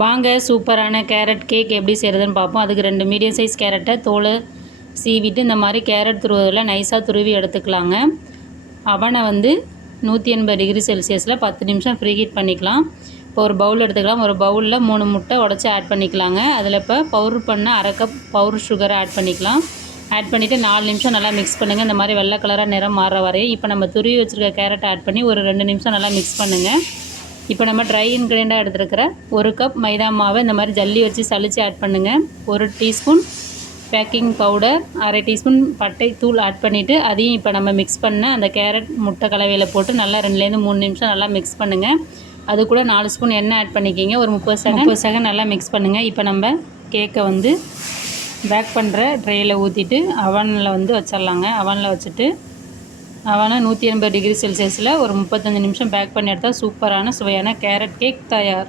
வாங்க சூப்பரான carrot cake எப்படி செய்கிறதுன்னு பார்ப்போம். அதுக்கு 2 மீடியம் சைஸ் கேரட்டை தோலை சீவிட்டு இந்த மாதிரி கேரட் துருவதில் நைஸாக துருவி எடுத்துக்கலாங்க. அவனை 180 டிகிரி செல்சியஸில் 10 நிமிஷம் ஃப்ரீ ஹீட் பண்ணிக்கலாம். இப்போ ஒரு பவுல் எடுத்துக்கலாம். ஒரு பவுலில் 3 முட்டை உடச்சி ஆட் பண்ணிக்கலாங்க. அதில் இப்போ பவுடர் பண்ண அரை கப் பவுடர் சுகரை ஆட் பண்ணிக்கலாம். ஆட் பண்ணிவிட்டு 4 நிமிஷம் நல்லா மிக்ஸ் பண்ணுங்கள். இந்த மாதிரி வெள்ளை கலராக நிறம் மாறுற வரையும் இப்போ நம்ம துருவி வச்சுருக்க கேரட்டை ஆட் பண்ணி ஒரு 2 நிமிஷம் நல்லா மிக்ஸ் பண்ணுங்கள். இப்போ நம்ம ட்ரை இன்க்ரீடியண்டாக எடுத்துருக்கிற 1 கப் மைதா மாவை இந்த மாதிரி ஜல்லி வச்சு சளிச்சு ஆட் பண்ணுங்கள். 1 டீஸ்பூன் பேக்கிங் பவுடர், அரை டீஸ்பூன் பட்டை தூள் ஆட் பண்ணிவிட்டு அதையும் இப்போ நம்ம மிக்ஸ் பண்ண அந்த கேரட் முட்டை கலவையில் போட்டு நல்லா 2லேருந்து 3 நிமிஷம் நல்லா மிக்ஸ் பண்ணுங்கள். அது கூட 4 ஸ்பூன் எண்ணெய் ஆட் பண்ணிக்கிங்க. ஒரு 30 செகண்ட் நல்லா மிக்ஸ் பண்ணுங்கள். இப்போ நம்ம கேக்கை பேக் பண்ணுற ட்ரேயில் ஊற்றிட்டு அவனில் வச்சிடலாங்க. அவனில் வச்சுட்டு அவனை 180 டிகிரி செல்சியஸில் ஒரு 35 நிமிஷம் பேக் பண்ணி எடுத்தால் சூப்பரான சுவையான கேரட் கேக் தயார்.